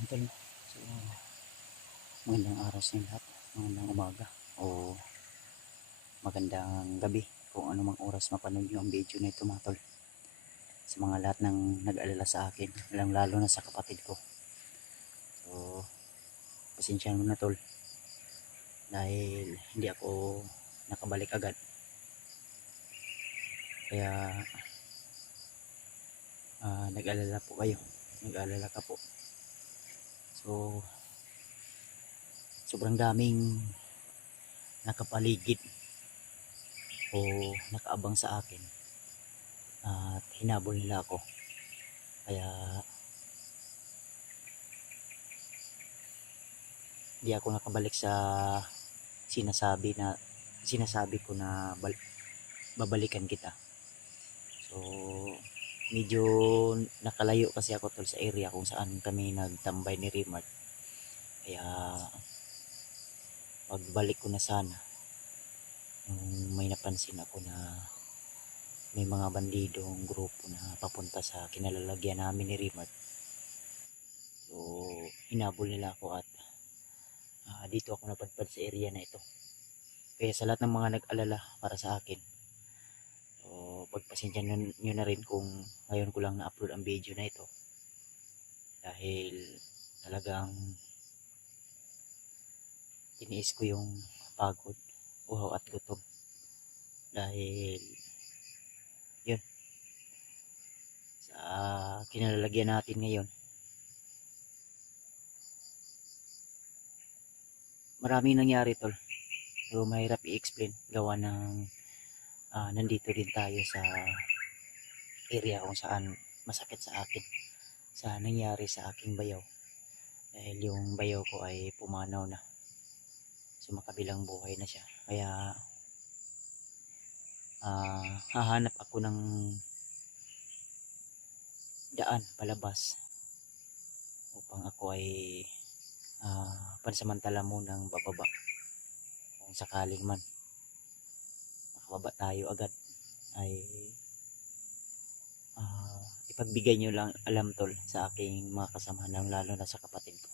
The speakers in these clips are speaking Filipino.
Tol. So, magandang araw sa inyo lahat. Magandang umaga o magandang gabi kung anumang oras mapanood nyo ang video na ito mga tol. Sa mga lahat ng nag-alala sa akin, lalo na sa kapatid ko. So, pasensya mo na tol. Dahil hindi ako nakabalik agad. Kaya nag-alala po kayo. Nag-alala ka po. So, sobrang daming nakapaligid o nakaabang sa akin at hinabol nila ako. Kaya di ako nakabalik sa sinasabi ko na babalikan kita. So medyo nakalayo kasi ako tol sa area kung saan kami nagtambay ni Rimart. Kaya pagbalik ko na sana, may napansin ako na may mga bandidong grupo na papunta sa kinalalagyan namin ni Rimart. So hinabol nila ako at dito ako napadpad sa area na ito. Kaya sa lahat ng mga nag-alala para sa akin, so pagpasensya nyo na rin kung ngayon ko lang na-upload ang video na ito. Dahil talagang tiniis ko yung pagod, uhaw at gutom. Dahil yun, sa kinalalagyan natin ngayon, maraming nangyari tol. So mahirap i-explain gawa ng nandito din tayo sa area kung saan masakit sa akin sa nangyari sa aking bayaw. Dahil yung bayaw ko ay pumanaw na, sumakabilang buhay na siya. Kaya hahanap ako ng daan palabas upang ako ay pansamantala munang bababa. Kung sakaling man makababa tayo agad ay ipagbigay nyo lang alam tol sa aking mga kasamahan, lalo na sa kapatid ko.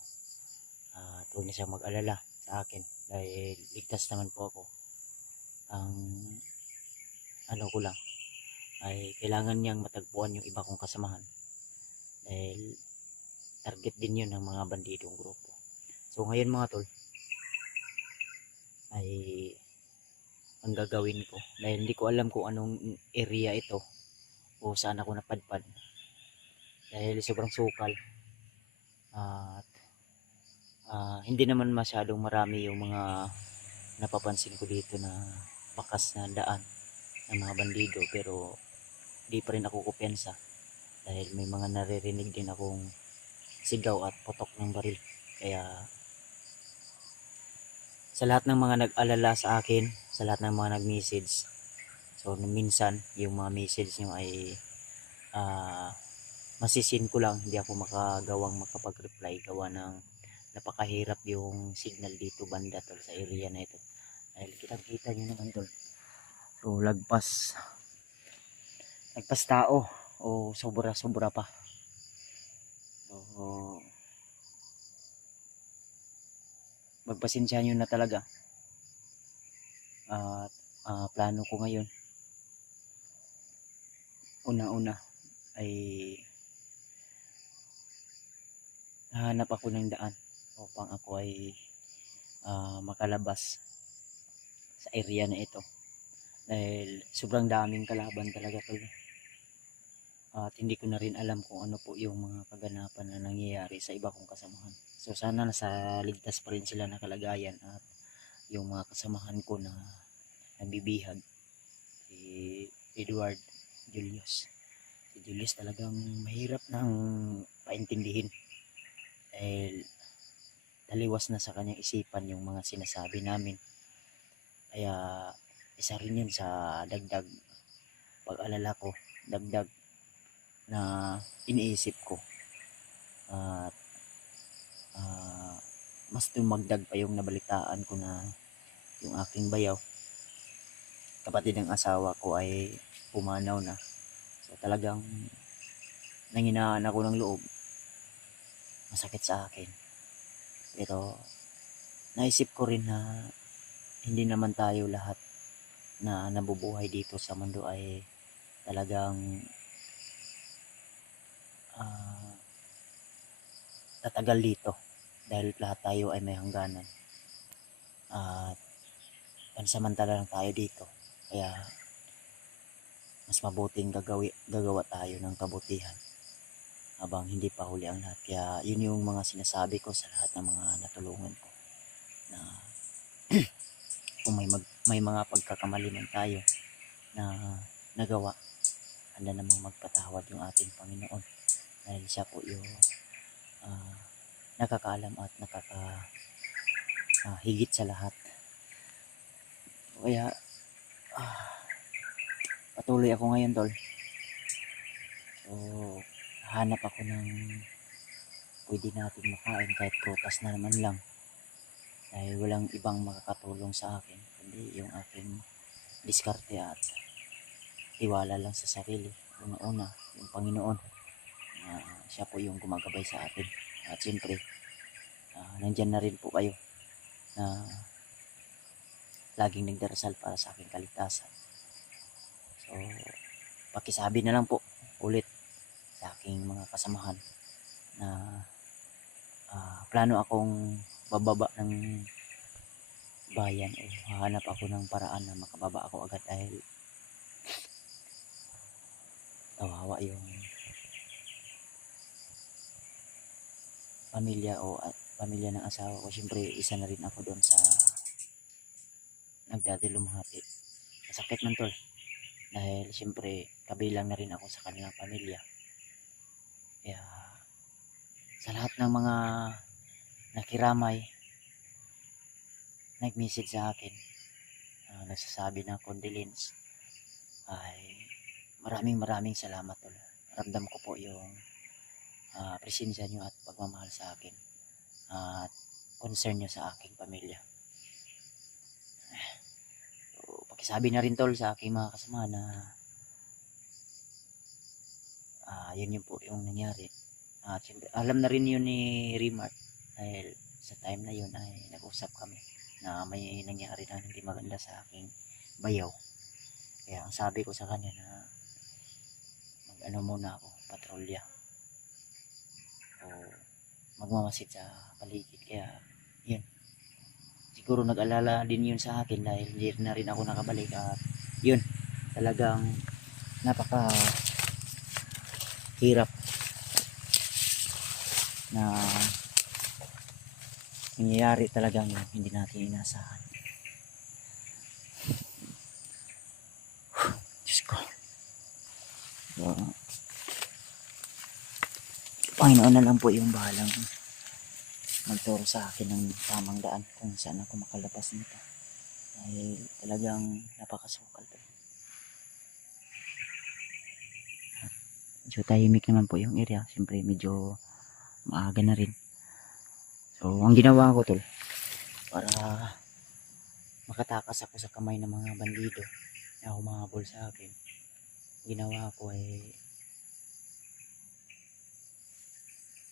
Huwag na siya mag-alala sa akin dahil ligtas naman po ako. Ang ano ko lang ay kailangan niyang matagpuan yung iba kong kasamahan dahil target din yun ng mga bandidong grupo. So ngayon mga tol ay ang gagawin ko, dahil hindi ko alam kung anong area ito o saan ako napadpad dahil sobrang sukal at hindi naman masyadong marami yung mga napapansin ko dito na bakas na daan ng mga bandido, pero di pa rin ako kupensa dahil may mga naririnig din akong sigaw at putok ng baril. Kaya sa lahat ng mga nag-alala sa akin, sa lahat ng mga nag-message, so minsan yung mga message nyo ay masisin ko lang, hindi ako makapag-reply gawa ng napakahirap yung signal dito banda tol sa area na ito. Dahil kitang-kita nyo naman tol. So lagpas tao o sobra pa. So magpasensya nyo na talaga. At plano ko ngayon, una-una ay hahanap ako ng daan upang ako ay makalabas sa area na ito. Dahil sobrang daming kalaban talaga tol. At hindi ko na rin alam kung ano po yung mga kaganapan na nangyayari sa iba kong kasamahan. So sana nasa ligtas pa rin sila na kalagayan at yung mga kasamahan ko na nabibihag, si Edward Julius. Si Julius talagang mahirap nang paintindihin dahil taliwas na sa kanyang isipan yung mga sinasabi namin. Kaya isa rin yun sa dagdag pag-alala ko, dagdag na iniisip ko. At mas dumagdag pa yung nabalitaan ko na yung aking bayaw, kapatid ng asawa ko, ay pumanaw na. So talagang nanginaan ako ng loob. masakit sa akin. Pero naisip ko rin na hindi naman tayo lahat na nabubuhay dito sa mundo ay talagang ah, tatagal dito, dahil lahat tayo ay may hangganan at pansamantala lang tayo dito. Kaya mas mabuting gagawa tayo ng kabutihan habang hindi pa huli ang lahat. Kaya yun yung mga sinasabi ko sa lahat ng mga natulungan ko, na kung may mga pagkakamali man tayo na nagawa, handa namang magpatawad yung ating Panginoon, dahil siya po yung nakakaalam at higit sa lahat. Kaya patuloy ako ngayon, tol. So hanap ako ng pwede natin makain, kahit prutas na naman lang, dahil walang ibang makakatulong sa akin kundi yung aking diskarte at tiwala lang sa sarili. Una-una yung Panginoon, siya po yung gumagabay sa atin. At siyempre nandyan na rin po kayo na laging nagdarasal para sa aking kaligtasan. So pakisabi na lang po ulit sa aking mga kasamahan na plano akong bababa ng bayan, o hahanap ako ng paraan na makababa ako agad, dahil kawawa yung pamilya pamilya ng asawa ko. Siyempre isa na rin ako doon sa nagdadilumhati. Masakit man, tol, dahil siyempre kabilang na rin ako sa kanilang pamilya. Kaya sa lahat ng mga nakiramay, nag-message sa akin, nagsasabi ng condolence, ay maraming salamat, tol. Ramdam ko po yung presensya nyo at pagmamahal sa akin at concern nyo sa aking pamilya. So pakisabi na rin, tol, sa aking mga kasama na yun yung po yung nangyari. Siyempre, alam na rin yun ni Remark, dahil sa time na yun ay nag-usap kami na may nangyari na hindi maganda sa aking bayaw. Kaya ang sabi ko sa kanya na mag-ano muna ako, patrolya o magmamasid sa paligid. Kaya yun, siguro nag-alala din yun sa akin, dahil hindi na rin ako nakabalik. At yun, talagang napaka hirap na nangyayari talagang hindi natin inasahan. Diyos ko. So, Panginoon na lang po yung bahalang magturo sa akin ng tamang daan kung saan ako makalabas nito, dahil talagang napakasukal to. Medyo tahimik naman po yung area, siyempre medyo maaga na rin. So ang ginawa ko, tol, para makatakas ako sa kamay ng mga bandido na humahabol sa akin, ginawa ko ay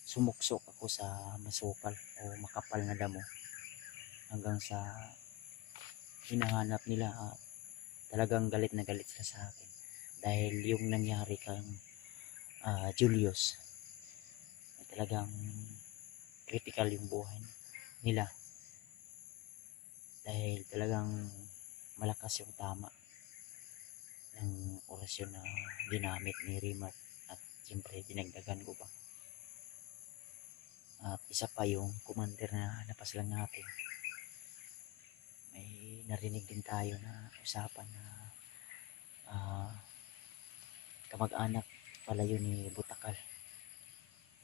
sumuksok ako sa masukal o makapal na damo hanggang sa hinahanap nila. Talagang galit na galit sila sa akin, dahil yung nangyari kang Julius ay talagang critical yung buhay nila, dahil talagang malakas yung tama ng orasyon na ginamit ni Remark, at siyempre dinagdagan ko pa. At isa pa yung commander na napaslang natin, may narinig din tayo na usapan na kamag-anak pala yun ni Butakal,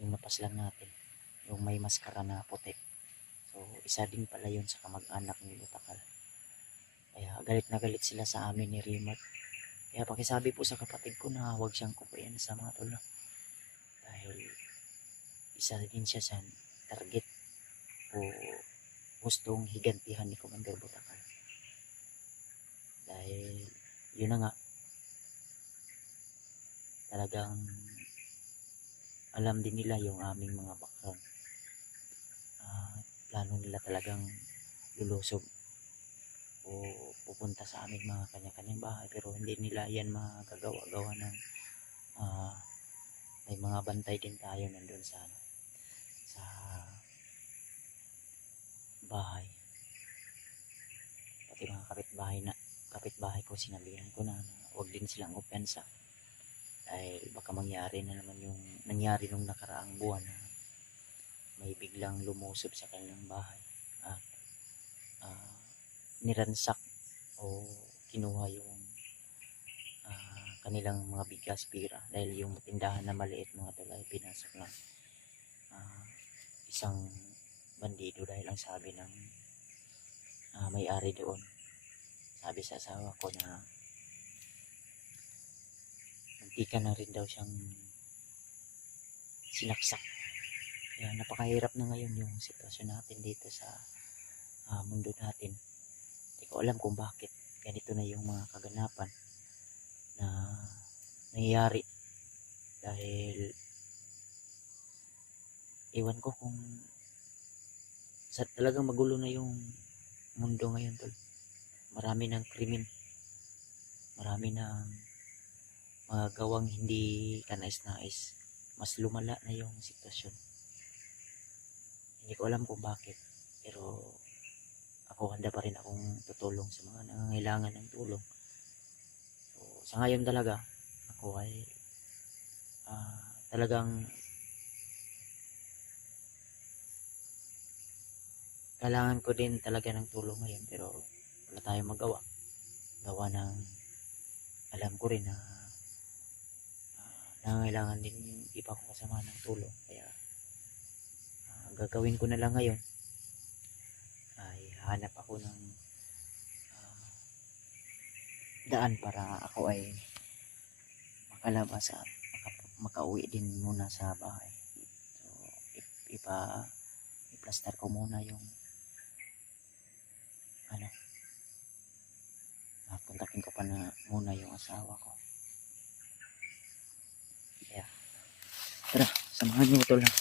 yung napaslang natin, yung may maskara na puti. So isa din pala yun sa kamag-anak ni Butakal. Kaya galit na galit sila sa amin ni Remark. Kaya pakisabi po sa kapatid ko na huwag siyang kupayan sa mga tol, dahil isa din siya sa target o gustong higantihan ni Commander Butakal. Dahil yun na nga, talagang alam din nila yung aming mga background, plano nila talagang lulusob o pupunta sa aming mga kanya-kanyang bahay, pero hindi nila yan magagawa gawa ng may mga bantay din tayo nandun sa sa bahay. Pati mga kapitbahay ko, sinabihan ko na huwag din silang opensa dahil baka mangyari na naman yung nangyari nung nakaraang buwan na may biglang lumusob sa kanilang bahay at niransak o kinuha yung kanilang mga bigas, pira, dahil yung tindahan na maliit mga tol ay pinasok ng isang bandido dahil ang sabi ng may-ari doon, sabi sa asawa ko na mantika na rin daw siyang sinaksak. Kaya napakahirap na ngayon yung sitwasyon natin dito sa mundo natin. Hindi ko alam kung bakit ganito na yung mga kaganapan na nangyayari, dahil iwan ko kung talagang magulo na yung mundo ngayon tol. Marami ng krimen, marami ng mga gawang hindi kanais-nais, mas lumala na yung sitwasyon. Hindi ko alam kung bakit, pero ako handa pa rin akong tutulong sa mga nangangailangan ng tulong. So, sa ngayon talaga ako ay talagang kailangan ko din talaga ng tulong ngayon, pero wala tayong magawa gawa ng alam ko rin na nangangailangan din yung iba kong kasama ng tulong. Kaya gagawin ko na lang ngayon ay hanap ako ng daan para ako ay makalabas at makauwi din muna sa bahay. So i-plaster ko muna yung kontakin ko pa na muna yung asawa ko. Kaya tara, samahan niyo ito lang.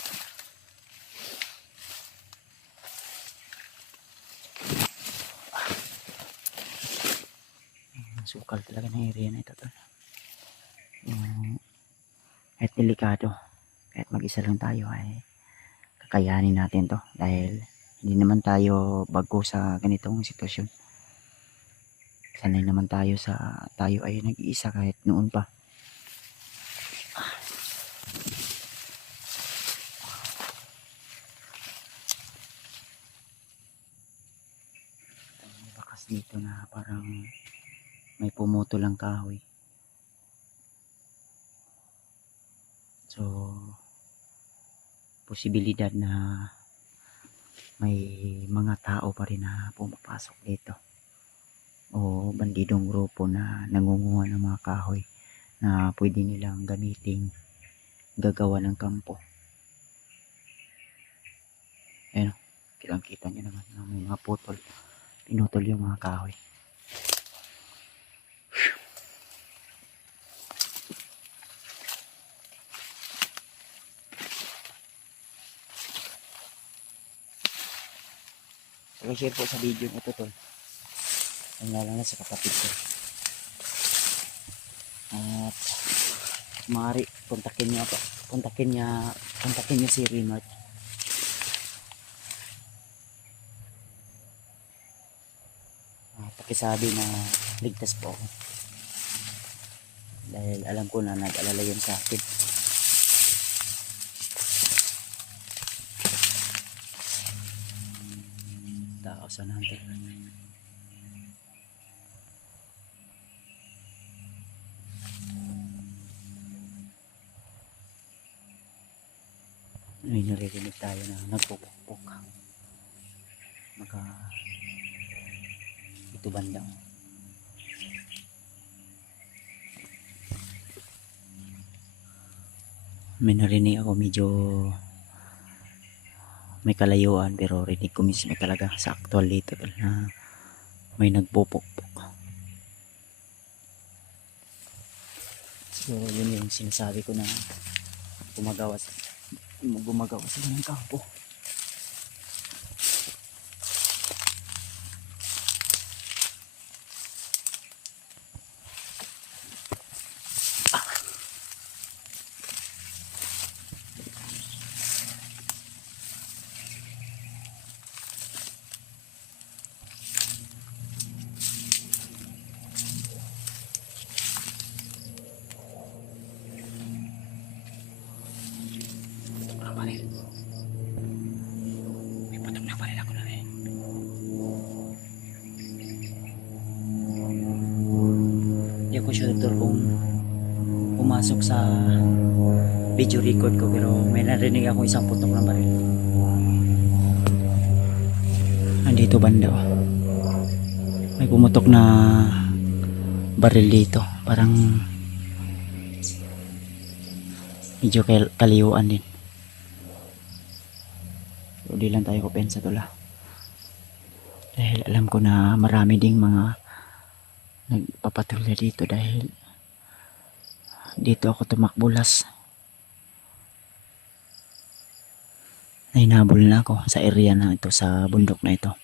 Sukal talaga ng area na ito tol. Kahit delikado, kahit mag-isa lang tayo ay kakayanin natin to, dahil hindi naman tayo bago sa ganitong sitwasyon. Sanay naman tayo tayo ay nag-iisa kahit noon pa. May bakas dito na parang may pumutol ang kahoy. So posibilidad na may mga tao pa rin na pumapasok dito, o bandidong grupo na nangunguha ng mga kahoy na pwede nilang gamiting gagawa ng kampo. Ayan, kitang-kita nyo naman na may mga pinutol yung mga kahoy. Pag-share po sa video ito tol, ang lang na sa kapatid ko, at maaari kontakin niya si Remark. Pakisabi na ligtas po ako, dahil alam ko na nag-alala yun sa akin. Tao sa natin. May naririnig tayo na nagpupukpok. Ito bandang. May narinig ako, medyo may kalayuan, pero rinig ko mismo talaga sa actual dito na may nagpupukpok. So yun yung sinasabi ko na gumagawa sila ng kampo. pumasok sa video record ko, pero may narinig ako isang putok ng baril. Andito banda, oh. May pumutok na baril dito, parang medyo kaliwaan din. So, di lang tayo kupensa tula, dahil alam ko na marami ding mga nagpapatrolya dito, dahil dito ako tumakbulas. Nahinabol na ako sa area na ito, sa bundok na ito.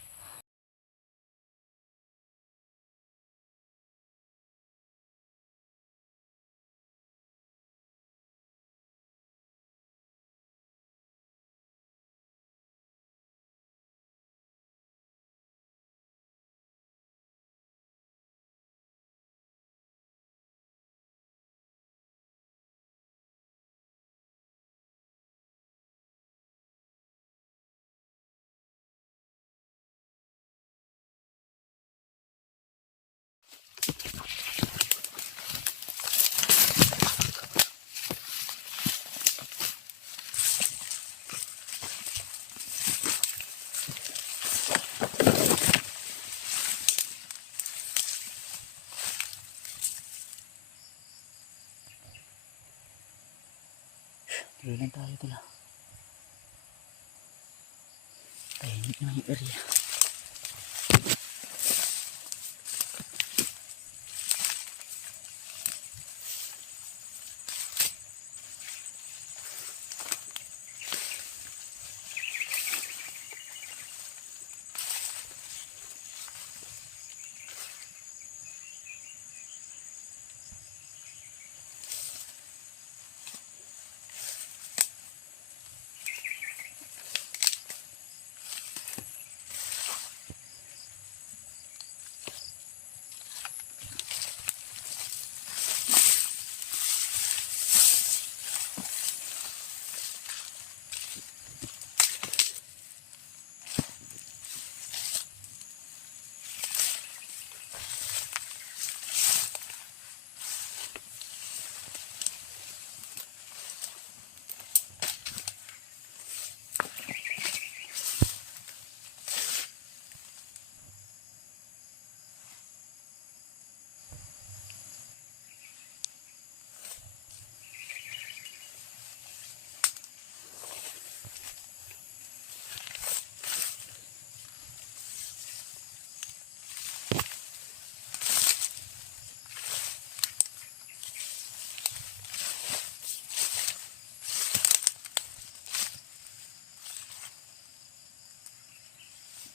Tuloy lang tayo tula. Tahimik na yung area.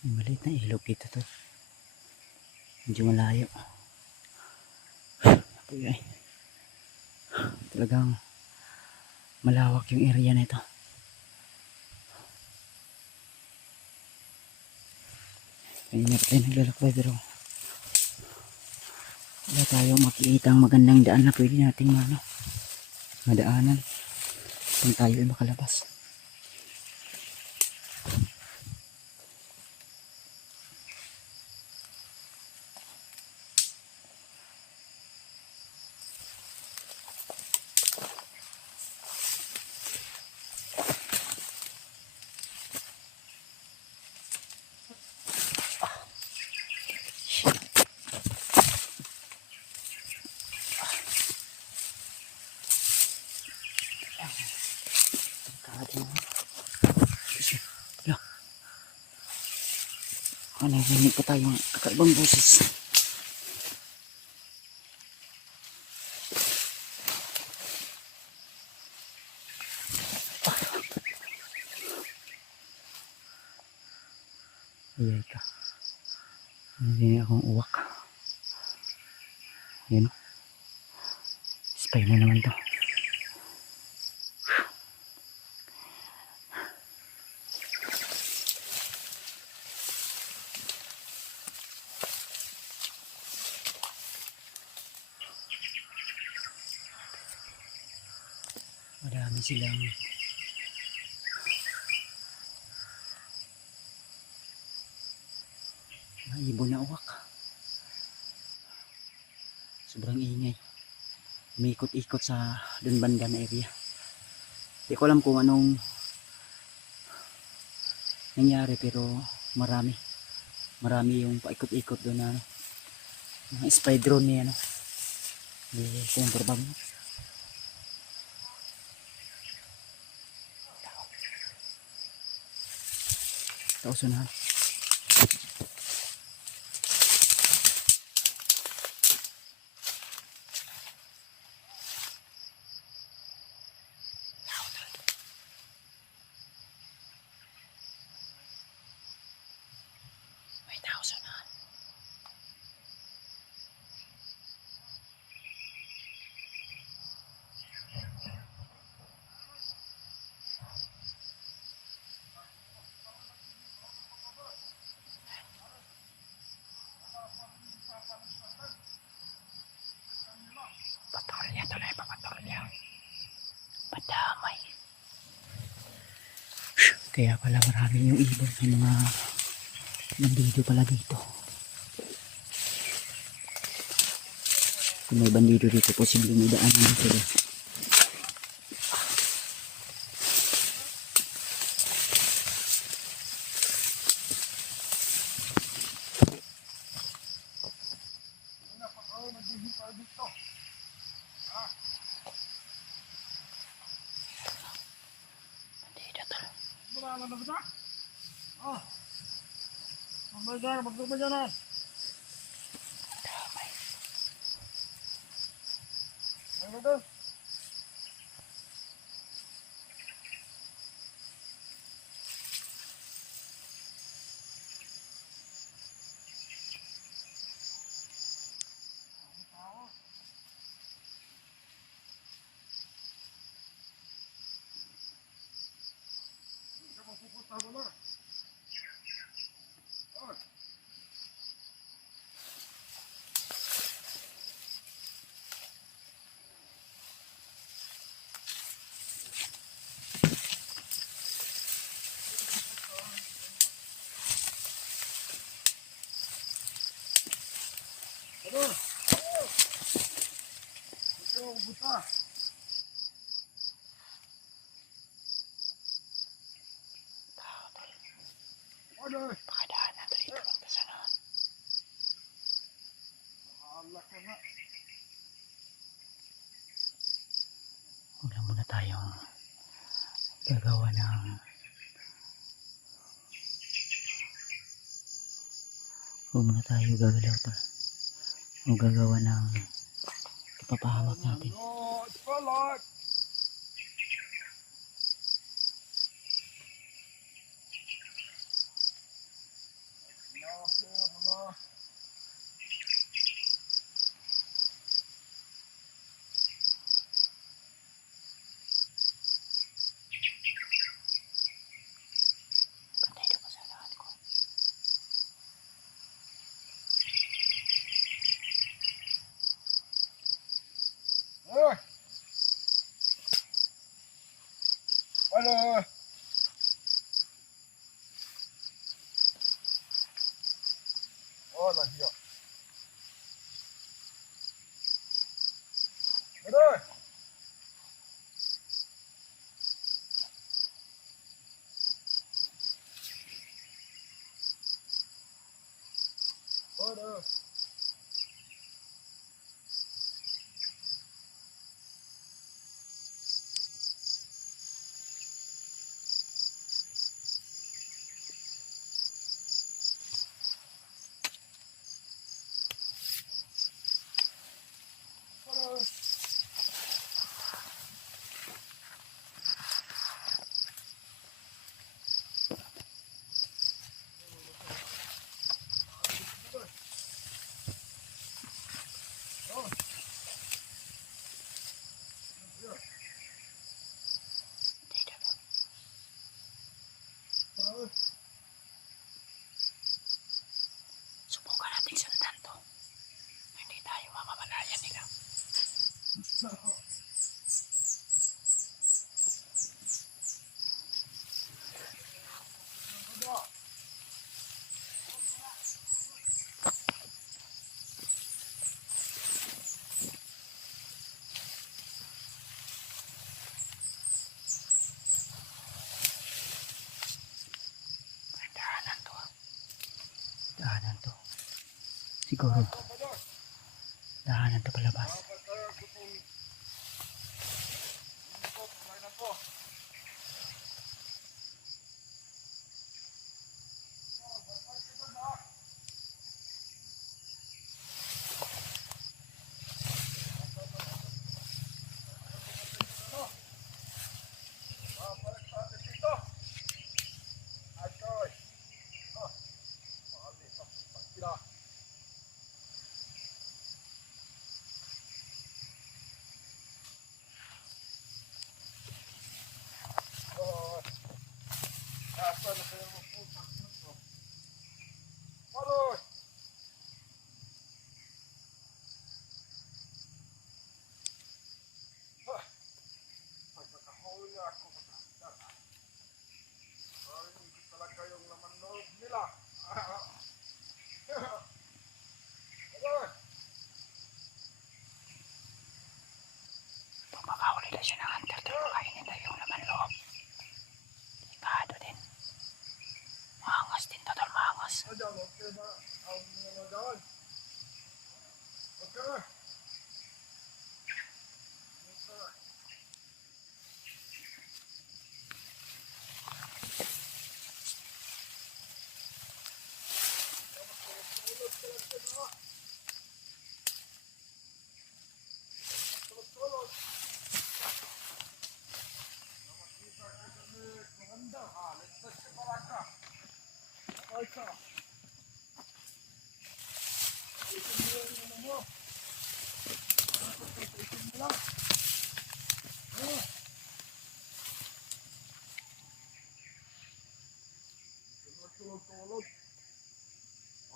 Maliit na ilog dito to. Medyo malayo. Okay. Talagang malawak yung area na ito. Kanina pa tayo naglalakbay, pero wala tayong makikita ang magandang daan na pwede nating madaanan kung tayo ay makalabas. Narinig pa tayong kakaibang boses. Ayay ka. Narinig akong uwak. Yan o. Spy na naman to. Marami silang ibon na uwak. Sobrang ingay. umikot-ikot sa dun banda na area. Hindi ko alam kung anong nangyari, pero marami yung paikot-ikot doon na spy drone niya, no? Di kontrabang. Tausunan. May tausunan. Patrolya tuloy, papatrolya. Padamay. Kaya pala marami yung ibon, may mga bandido pala dito. Kung may bandido dito, posible may daan dito sila. Pakadaan natin dito ng sana. Huwag lang muna tayong gagawa ng huwag muna tayo gagalaw to. Huwag gagawa ng ipapahamak natin. Pantay doon sa lahat ko. Halo. Oh, nahiya. Aduh. Aduh. Dahanan to. Siguro. Dahanan to palabas. Makahuli na siya ng hunter dahil makain nila yung laman loob. Delikado din. Maangas din total, maangas. Tulog.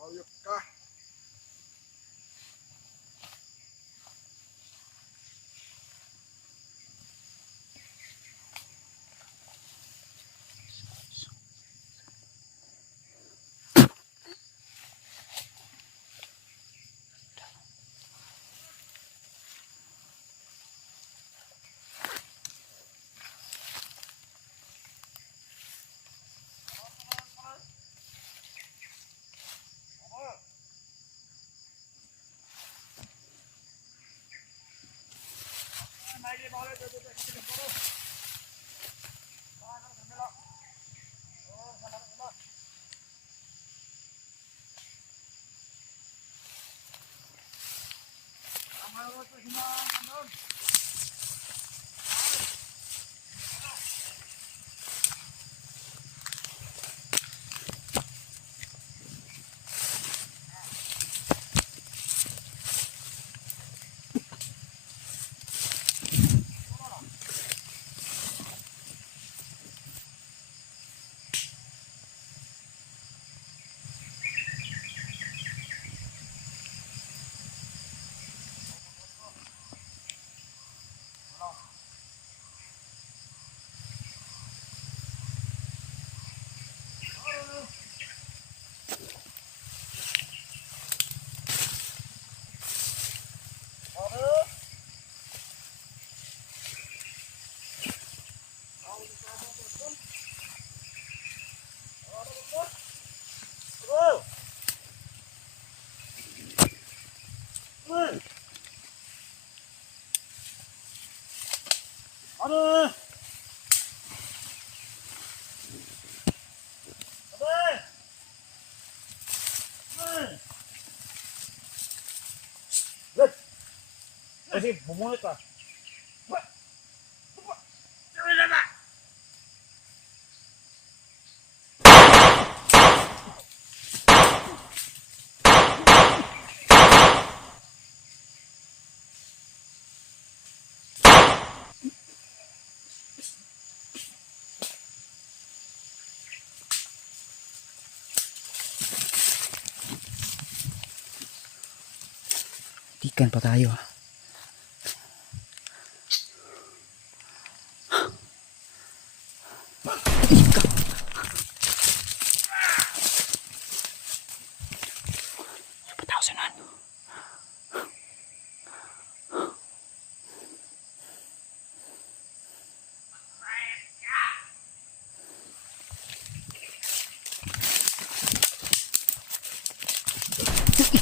Ayok ka. Ano? Kasi bumunot ka. Tikan pa tayo. Patausanan.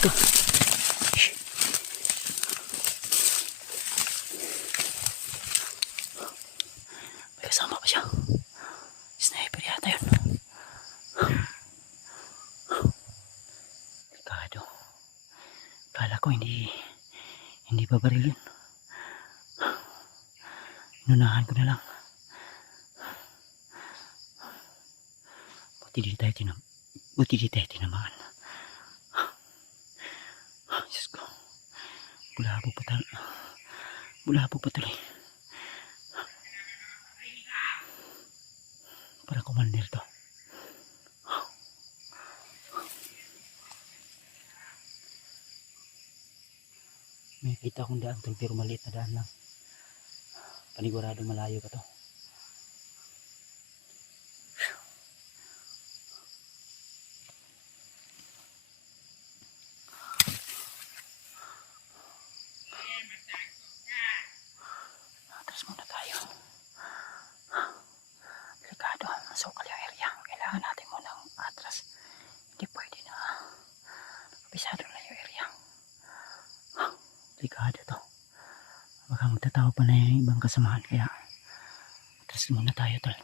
dito. May kasama pa siya. Sniper yata yun. Delikado. Kala ko hindi babaril yun. Inunahan ko na lang. Buti di tayo tinamaan. Diyos ko. Bulabo pa tuloy. Para commander to. May kita akong daan tol, pero maliit na daan lang. Panigurado malayo pa to. Atras muna tayo. Delikado, masukal yung area. Kailangan natin munang atras. Hindi pwede na kabisado na yung area. Delikado to. Baka magtatawa pa na yung ibang kasamahan, kaya atras muna tayo tol.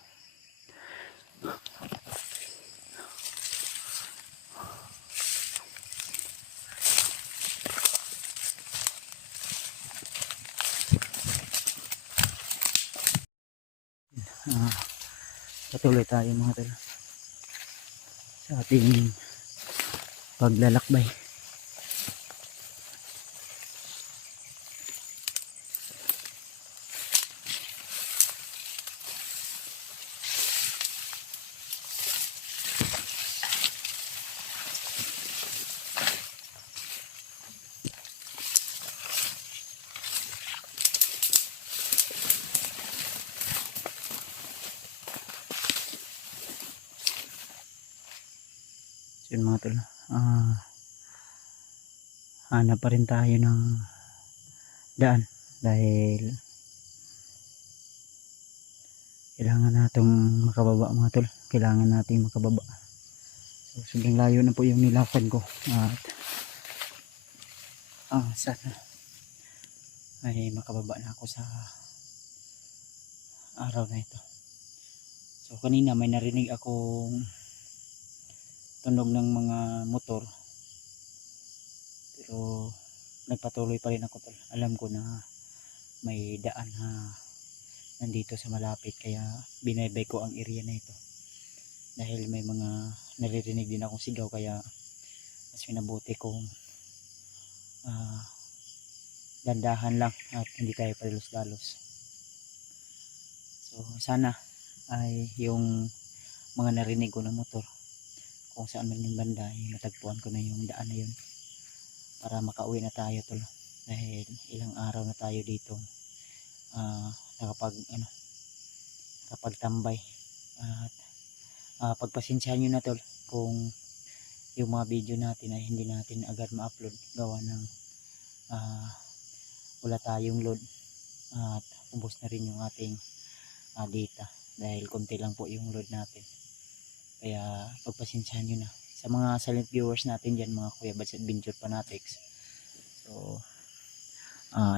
Patuloy tayo mga tol sa ating paglalakbay. Yun mga tol, hanap pa rin tayo ng daan dahil kailangan natong makababa mga tol. Kailangan nating makababa. So, sobrang layo na po yung nilakad ko at sana ay makababa na ako sa araw na ito. So kanina may narinig akong tunog ng mga motor, pero nagpatuloy pa rin ako tol. Alam ko na may daan na nandito sa malapit, kaya binaybay ko ang area na ito dahil may mga naririnig din akong sigaw, kaya mas minabuti kong dandahan lang at hindi tayo palilos-dalos. So sana ay yung mga narinig ko na motor, kung saan man yung banda, ay matagpuan ko na yung daan na yun para makauwi na tayo tol, dahil ilang araw na tayo dito nakapagtambay. At pagpasensyahan nyo na tol kung yung mga video natin ay hindi natin agad ma-upload, gawa ng wala tayong load at ubos na rin yung ating data dahil konti lang po yung load natin. Kaya pagpasensyahan nyo na sa mga silent viewers natin dyan, mga Kuya Bads Adventure Fanatics. So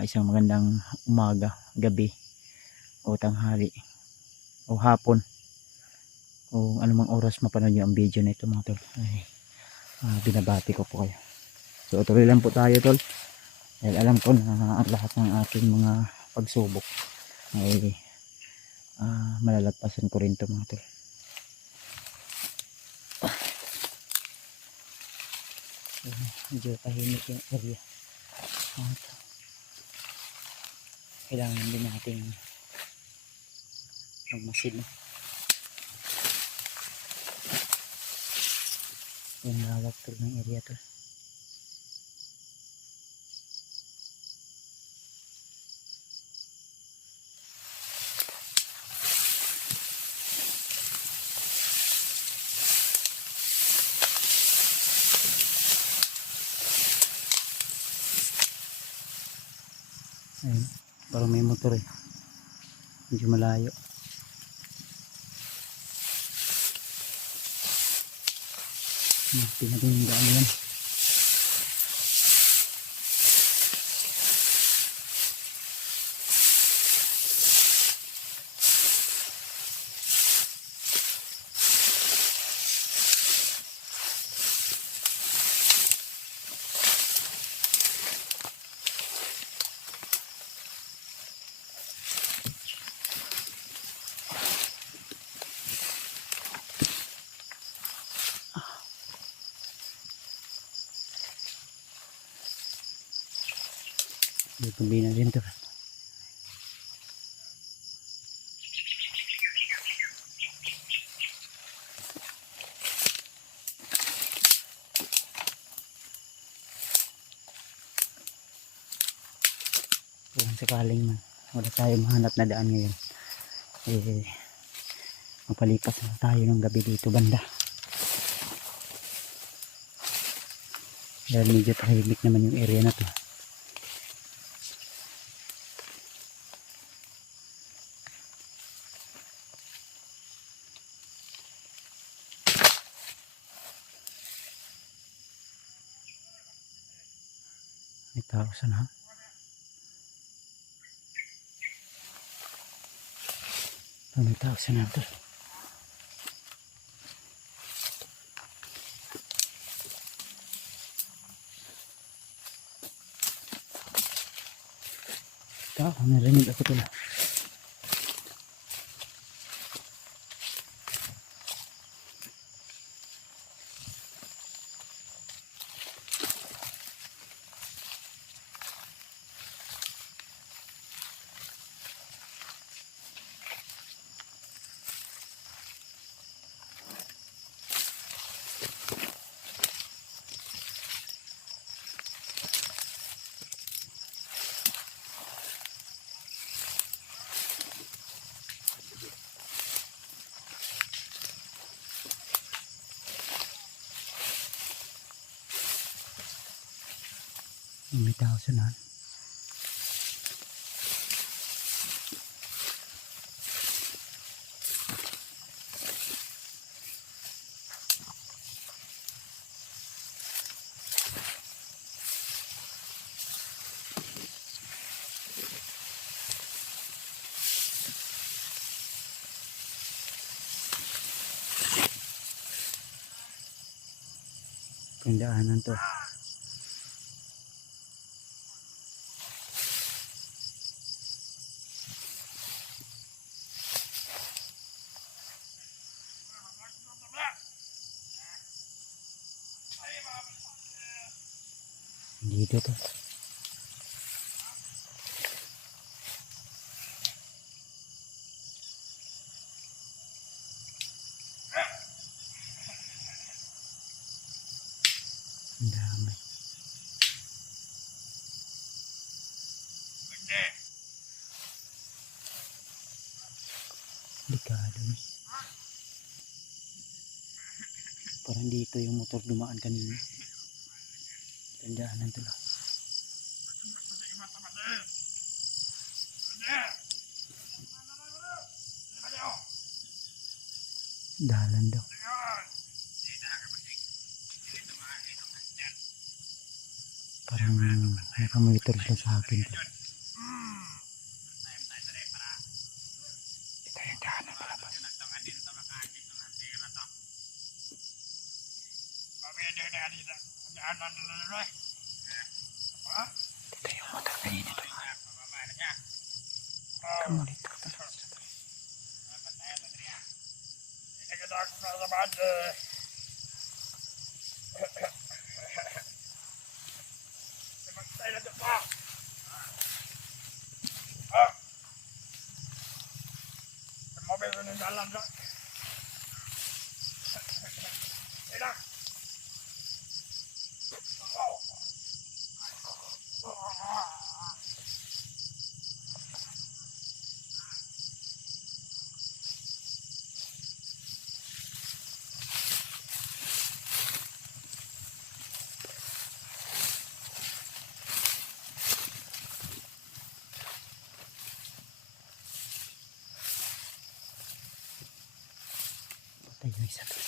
isang magandang umaga, gabi o tanghali o hapon, kung anumang oras mapanood nyo ang video na ito mga tol, ay binabati ko po kayo. So tuloy lang po tayo tol, dahil alam ko na lahat ng aking mga pagsubok ay malalagpasan ko rin ito mga tol. Medyo tahimik yung area at kailangan din natin magmasid na. Yung lawak tol ng area tol. Ayun, parang may motor eh. Medyo malayo. Pinagin yung daan yan. May kumbina din to. Kung sakaling man wala tayo mahanap na daan ngayon, eh mapalipas na tayo ng gabi dito banda. Dahil medyo tahimik naman yung area na to. May tao sana. May tao sana to. Tao, narinig ako tula. May tao sana. Yung daanan to. Dito to. Ang dami. Delikado. Parang dito yung motor dumaan kanina. Tandaan to lang. Dalan daw. Parang nakamonitor sila sa akin. Ito yung daanan palabas. Ito yung motor kanina to. Nakamonitor talaga. Patay yung isa to.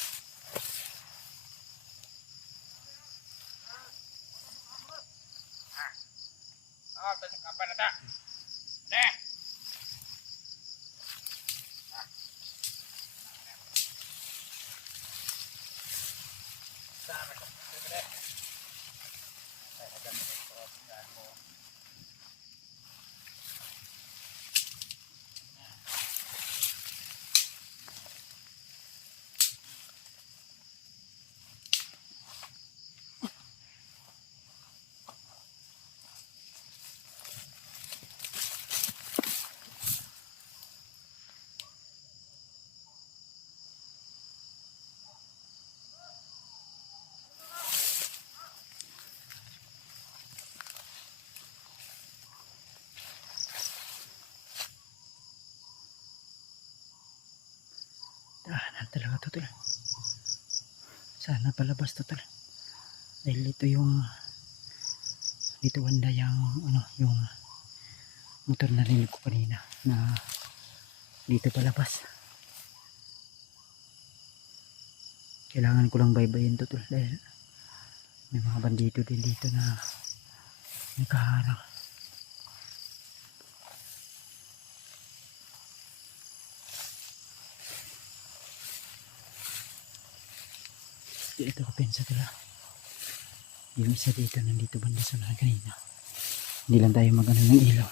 to tol. Sana palabas to tol. Dahil ito yung dito banda yung ano yung motor na rinig ko kanina na dito palabas. Kailangan ko lang baybayin to tol dahil may mga bandido din dito na nagkaharang. Ito ko pensa tala. Yung isa dito nandito banda sa mga kanina. Hindi lang tayo mag-ano ng ilaw.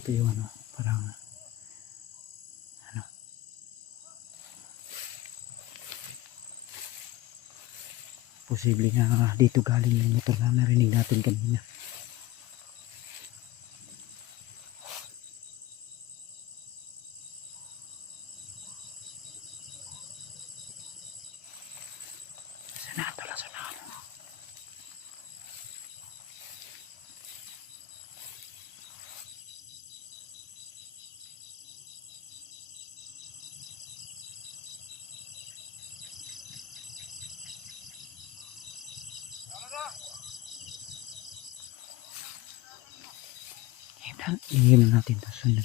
Ito yung ano parang ano posible nga dito galing yung motor na narinig natin kanina. Sana tala sana. Iyon na natin ito sunod.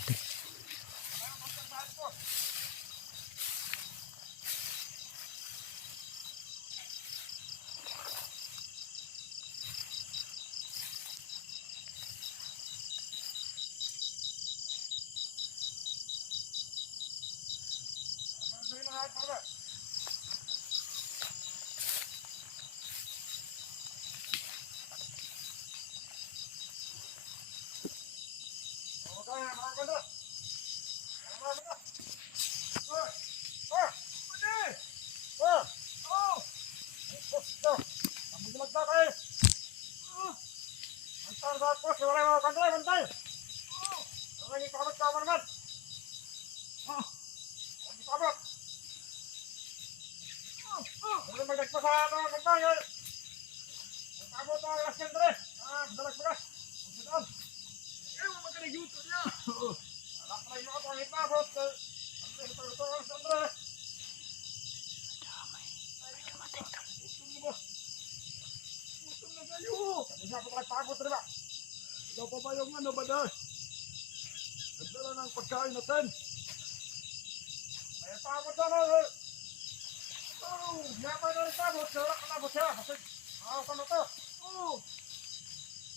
Ikaw pa ba yung ano ba dahil? Nagdala ng pagkain natin. May pagod na lang. Oh, yapa na rin pagod. Wala ka na ba siya? Kasi ako ka na to. Oh.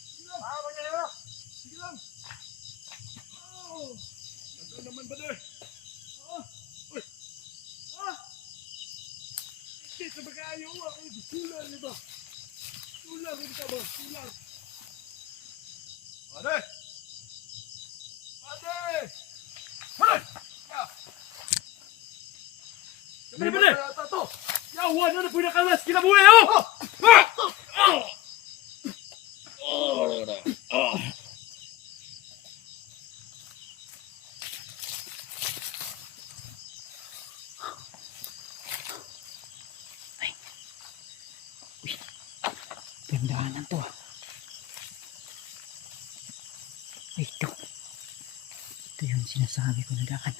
Sige lang. Ako niya yun. Sige lang. Oh. Nagdala naman ba dahil? Oh. Uy. Ah. Dito ba kayo? Sular niyo ba? Sular rin ka ba? Sular. Ade! Ade! Ade! Bili, bili! Yawan na po nakalas! Kinabuhi, oh! Pindaanan to ah. Ito yung sinasabi ko na daan.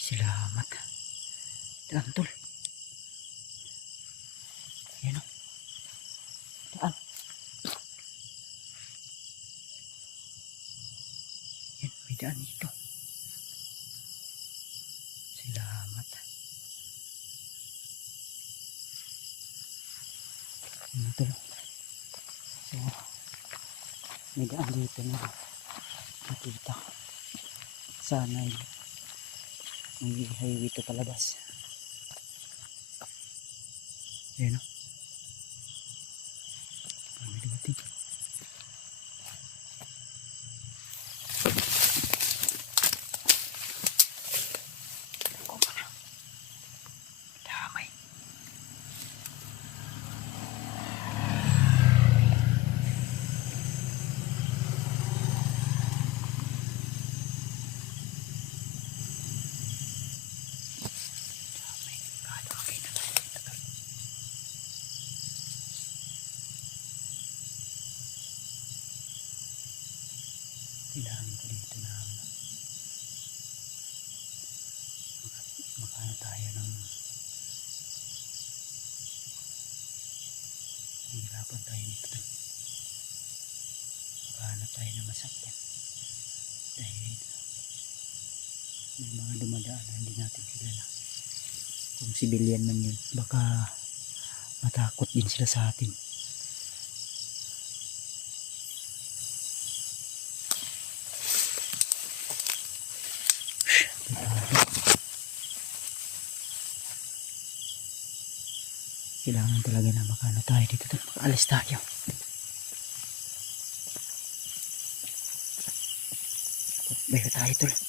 Salamat. Daan tol. Ayan o. Daan. Yan, may daan dito. Salamat. Ano tol? So, may daan dito na nakita. Sana ay may highway to palabas. Ayan o. May dumating. Damay. harapan tayo nito tol. Maghanap tayo ng masakyan. Dahil may mga dumadaan na hindi natin kilala. Kung civilian man yun, baka matakot din sila sa atin. Kailangan talaga na makano tayo dito, makaalis tayo. Bayo tayo tol.